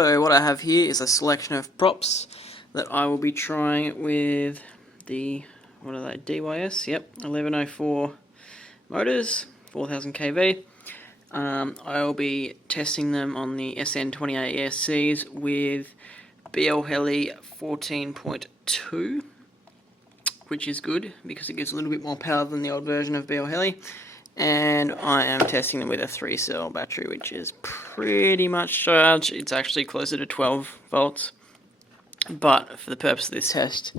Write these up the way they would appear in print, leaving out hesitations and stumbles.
So what I have here is a selection of props that I will be trying with the, what are they, DYS, yep, 1104 motors, 4000 kV. I'll be testing them on the SN28 ESCs with BL Heli 14.2, which is good because it gives a little bit more power than the old version of BL Heli. And I am testing them with a 3-cell battery, which is pretty much charged. It's actually closer to 12 volts, but for the purpose of this test,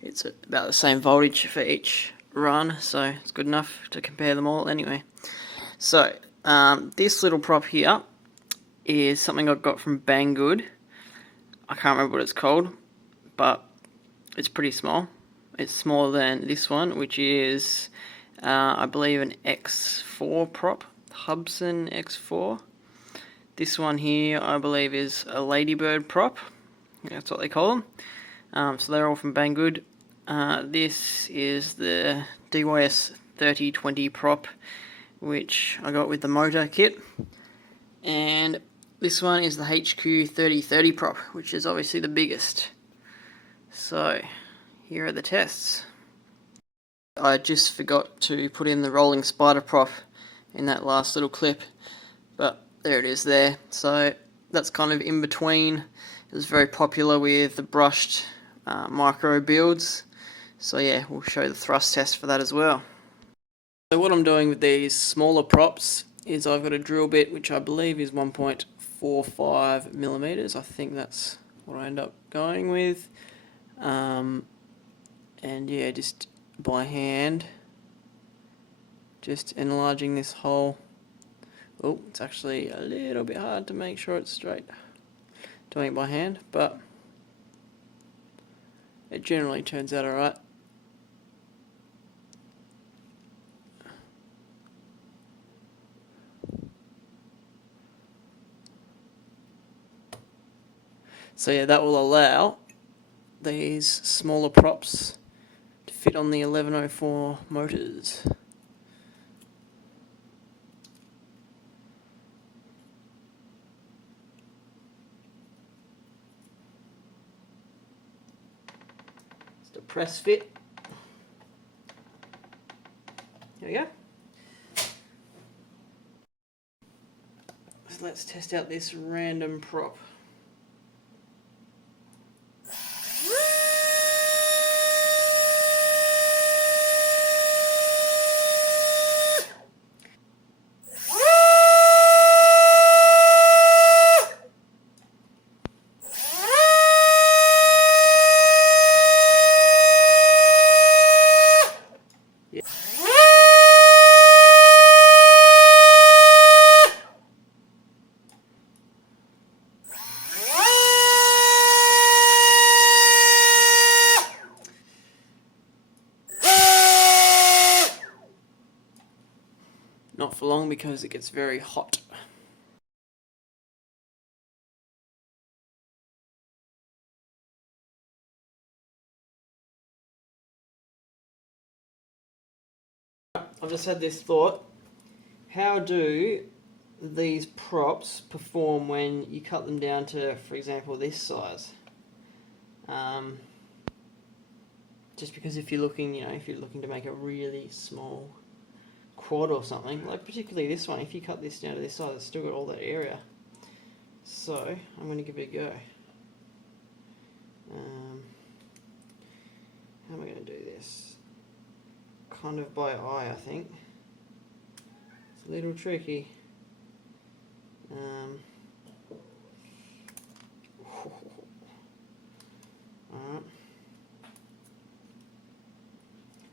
it's about the same voltage for each run, so it's good enough to compare them all anyway. So this little prop here is something I got from Banggood. I can't remember what it's called, but it's pretty small. It's smaller than this one, which is I believe an X4 prop, Hubsan X4. This one here I believe is a Ladybird prop. That's what they call them. So they're all from Banggood. This is the DYS 3020 prop, which I got with the motor kit. And this one is the HQ 3030 prop, which is obviously the biggest. So here are the tests. I just forgot to put in the rolling spider prop in that last little clip, but there it is there. So that's kind of in between. It was very popular with the brushed micro builds. So yeah, we'll show the thrust test for that as well. So what I'm doing with these smaller props is I've got a drill bit which I believe is 1.45 millimeters. I think that's what I end up going with. And yeah, just by hand, just enlarging this hole. Oh, it's actually a little bit hard to make sure it's straight doing it by hand, but it generally turns out alright. So yeah, that will allow these smaller props to fit on the 1104 motors. Just a press fit. There we go. So let's test out this random prop. Not for long because it gets very hot. I've just had this thought. How do these props perform when you cut them down to, for example, this size? Just because if you're looking, if you're looking to make a really small quad or something, like particularly this one, if you cut this down to this size, it's still got all that area. So I'm going to give it a go. How am I going to do this? Kind of by eye, I think. It's a little tricky. Alright.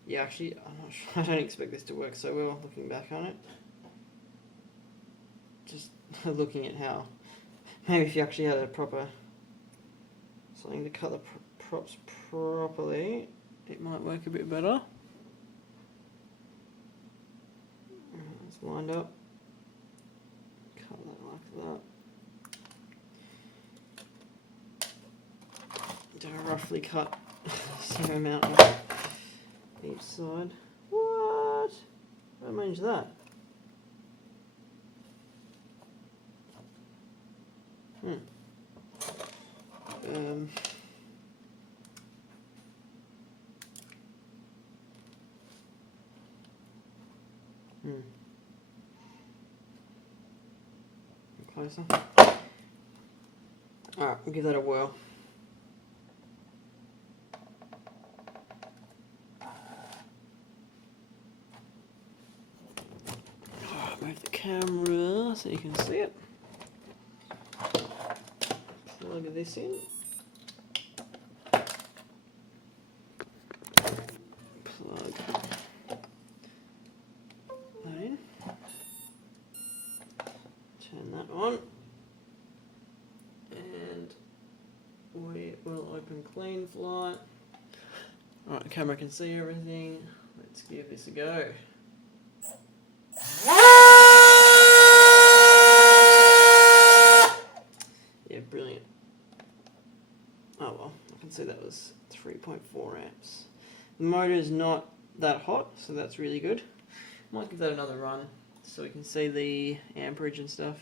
Yeah, actually, I'm not sure. I don't expect this to work so well looking back on it. Just looking at how, maybe if you actually had a proper, something to cut the props properly, it might work a bit better. It's lined up. Cut that like that. Do a roughly cut the same amount on each side. What? How manage that? Closer. Alright, we'll give that a whirl. Alright, move the camera so you can see it. Plug this in. Plug that in. Turn that on. And we will open clean flight. Alright, the camera can see everything. Let's give this a go. Yeah, brilliant. Oh well, I can see that was 3.4 amps. The motor is not that hot, so that's really good. Might give that another run so we can see the amperage and stuff.